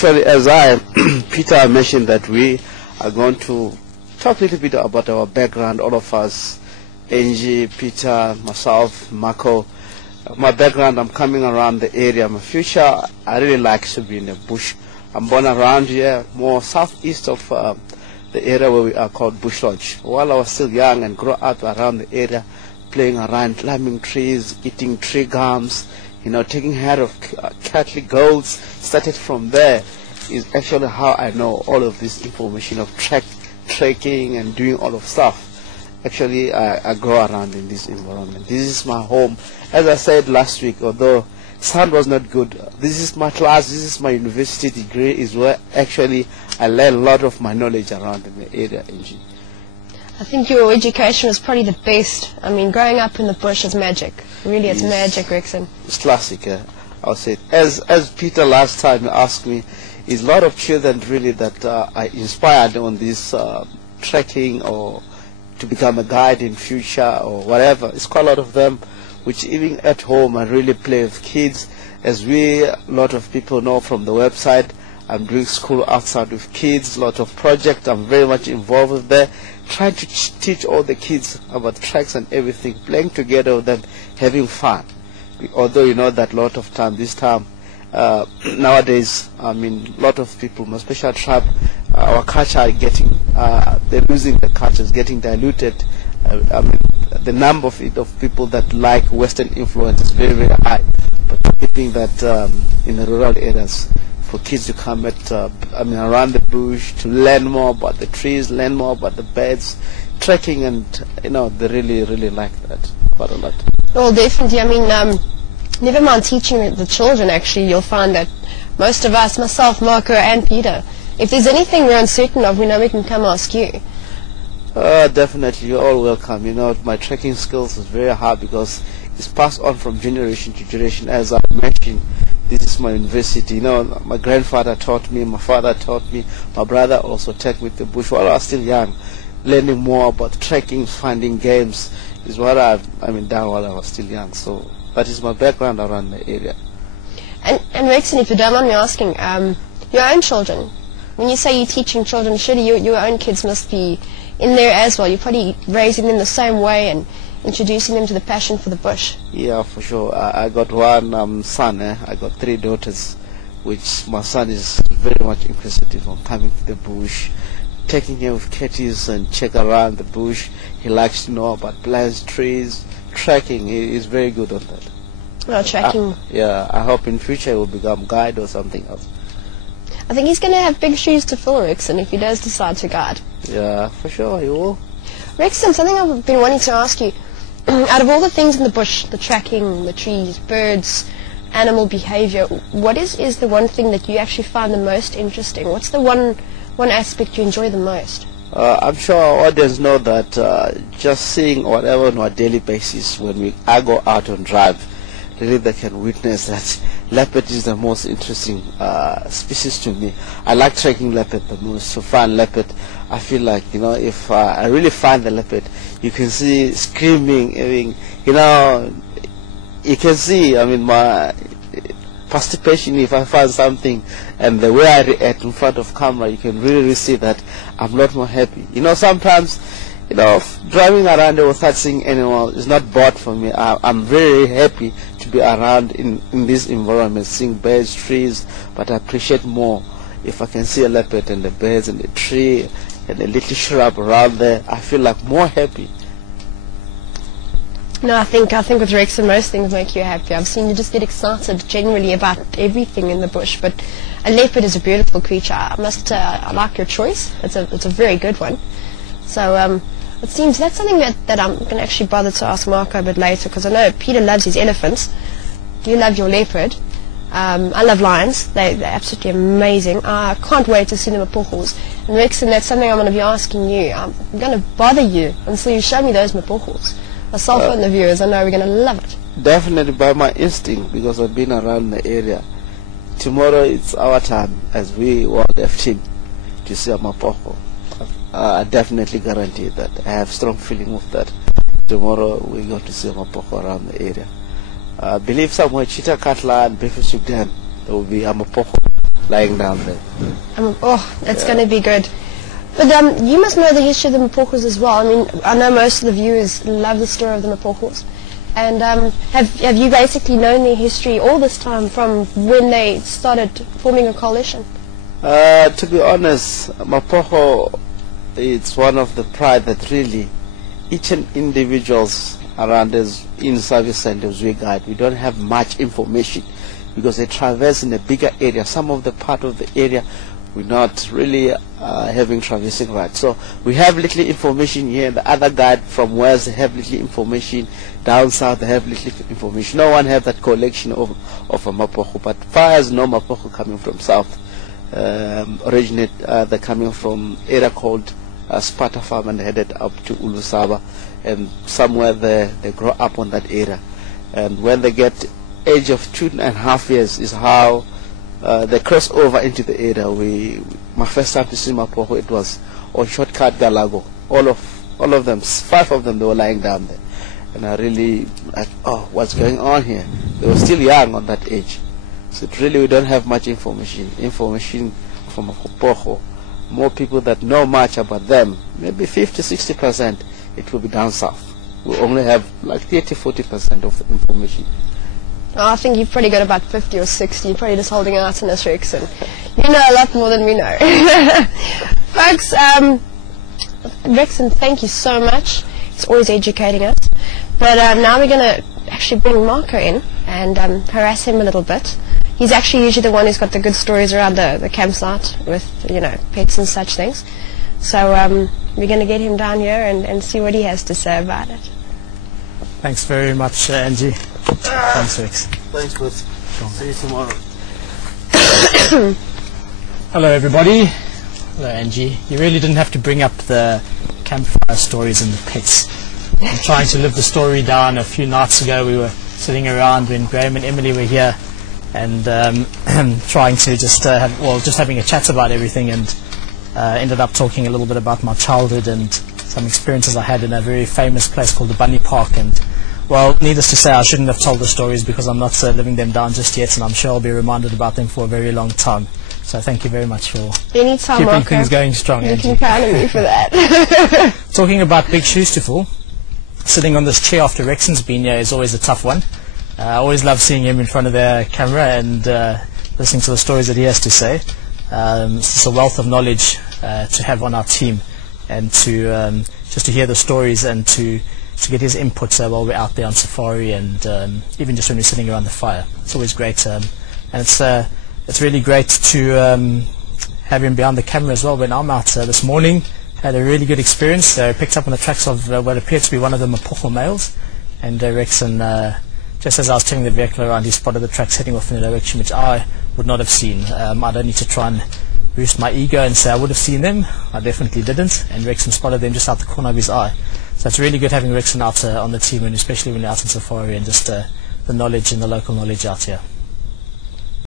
Actually, as Peter mentioned that we are going to talk a little bit about our background, all of us, Angie, Peter, myself, Marco. My background, I'm coming around the area. My future, I really like to be in the bush. I'm born around here, more southeast of the area where we are called Bush Lodge. While I was still young and grew up around the area, playing around, climbing trees, eating tree gums, taking care of cattle, goats, started from there. Is actually how I know all of this information of trekking and doing all of stuff. Actually, I grow around in this environment. This is my home. As I said last week, although sound was not good, this is my class, this is my university degree, is where actually I learned a lot of my knowledge around in the area, Angie. I think your education was probably the best. I mean, growing up in the bush is magic. Really, it's magic, Rexon. It's classic, I'll say it. As Peter last time asked me, is a lot of children really that I inspired on this trekking or to become a guide in future or whatever. It's quite a lot of them, which even at home I really play with kids. As a lot of people know from the website, I'm doing school outside with kids, a lot of projects I'm very much involved with there, trying to teach all the kids about tracks and everything, playing together with them, having fun. Although you know that a lot of time, this time, nowadays, I mean, a lot of people, especially tribe, our culture are getting, they're losing the culture, is getting diluted. I mean, the number of people that like Western influence is very, very high. But keeping that in the rural areas, for kids to come around the bush, to learn more about the trees, learn more about the birds, trekking, and they really, really like that quite a lot. Well, definitely. I mean, never mind teaching the children, actually, you'll find that most of us, myself, Marco, and Peter, if there's anything we're uncertain of, we know we can come ask you. Definitely, you're all welcome. My trekking skills is very hard because it's passed on from generation to generation. As I mentioned, this is my university. My grandfather taught me, my father taught me, my brother also took me to the bush while I was still young. Learning more about trekking, finding games is what I've done while I was still young. So that is my background around the area. And Rexon, if you don't mind me asking, your own children, when you say you're teaching children, surely your own kids must be in there as well. You're probably raising them the same way and introducing them to the passion for the bush. Yeah, for sure. I got one son. I got 3 daughters, which my son is very much inquisitive on coming to the bush, taking care of catties and check around the bush. He likes to know about plants, trees, trekking. He is very good on that. Well, trekking. Yeah, I hope in future he will become guide or something else. I think he's going to have big shoes to fill, Rexon, if he does decide to guide. Yeah, for sure, he will. Rexon, something I've been wanting to ask you. Out of all the things in the bush, the tracking, the trees, birds, animal behavior, what is the one thing that you actually find the most interesting? What's the one aspect you enjoy the most? I'm sure our audience know that just seeing whatever on a daily basis when I go out on drive, really they can witness that leopard is the most interesting species to me. I like tracking leopard the most. To find leopard, I feel like, if I really find the leopard, you can see screaming, you can see, my participation if I find something, and the way I react in front of camera, you can really see that I'm a lot more happy. Sometimes, driving around there without seeing animals is not bored for me. I'm very happy to be around in this environment, seeing birds, trees, but I appreciate more if I can see a leopard and the birds and the tree and a little shrub around there. I feel like more happy. No, I think with Rexon, most things make you happy. I've seen you just get excited generally about everything in the bush, but a leopard is a beautiful creature. I like your choice. It's a very good one. So it seems that's something that I'm going to actually bother to ask Marco a bit later, because I know Peter loves his elephants. You love your leopard. I love lions. They're absolutely amazing. I can't wait to see them at Mapochos. And Rexon, that's something I'm going to be asking you. I'm going to bother you until you show me those Mapochos. Myself and the viewers, I know we're going to love it. Definitely by my instinct, because I've been around the area. Tomorrow it's our time as we World F team to see a Mapocho. I definitely guarantee that. I have strong feeling of that. Tomorrow we're going to see a Mapocho around the area. I believe somewhere Cheetah Katla and Breakfast Dam there will be a Mapocho lying down there. Oh, it's going to be good. But you must know the history of the Mapokos as well. I mean, I know most of the viewers love the story of the Mapokos. And have you basically known their history all this time from when they started forming a coalition? To be honest, Mapoko, it's one of the pride that really each and individuals around us in service centers we guide. We don't have much information because they traverse in a bigger area. Some of the part of the area we're not really having traversing rights. So we have little information here. The other guide from west they have little information. Down south they have little information. No one have that collection of a Mapoko. But far as no Mapoko coming from south, originate they're coming from area called Sparta Farm and headed up to Ulusaba, and somewhere there they grow up on that area. And when they get age of 2.5 years is how they cross over into the area. My first time to see Mapoko, it was on shortcut Galago. All of them, 5 of them, they were lying down there, and I really like, oh, what's going on here? They were still young on that age, so really we don't have much information from Mapoko. More people that know much about them, maybe 50-60%, it will be down south. We only have like 30-40% of the information. I think you've probably got about 50 or 60. You're probably just holding out on us, Rex, and you know a lot more than we know. Folks, Rexon, thank you so much. It's always educating us. But now we're going to actually bring Marco in and harass him a little bit. He's actually usually the one who's got the good stories around the campsite with, you know, pets and such things. So we're going to get him down here and see what he has to say about it. Thanks very much, Angie. Thanks, Rex. Thanks, Bud. See you tomorrow. Hello, everybody. Hello, Angie. You really didn't have to bring up the campfire stories and the pets. I'm trying to live the story down. A few nights ago, we were sitting around when Graham and Emily were here, and trying to just having a chat about everything, and ended up talking a little bit about my childhood and some experiences I had in a very famous place called the Bunny Park. And well, needless to say, I shouldn't have told the stories because I'm not living them down just yet, and I'm sure I'll be reminded about them for a very long time. So thank you very much for keeping things going strong, You Angie. can count on me for that. Talking about big shoes to fill, sitting on this chair after Rexon's been here is always a tough one. I always love seeing him in front of the camera and listening to the stories that he has to say. It's just a wealth of knowledge to have on our team, and to just to hear the stories and to get his input while we're out there on safari, and even just when we're sitting around the fire. It's always great, and it's really great to have him behind the camera as well. When I'm out this morning, had a really good experience. Picked up on the tracks of what appeared to be one of the Mapoko males, and Rexon, just as I was turning the vehicle around, he spotted the tracks heading off in a direction which I would not have seen. I don't need to try and boost my ego and say I would have seen them. I definitely didn't, and Rexon spotted them just out the corner of his eye. So it's really good having Rexon out on the team, and especially when you're out in safari, and just the knowledge and the local knowledge out here.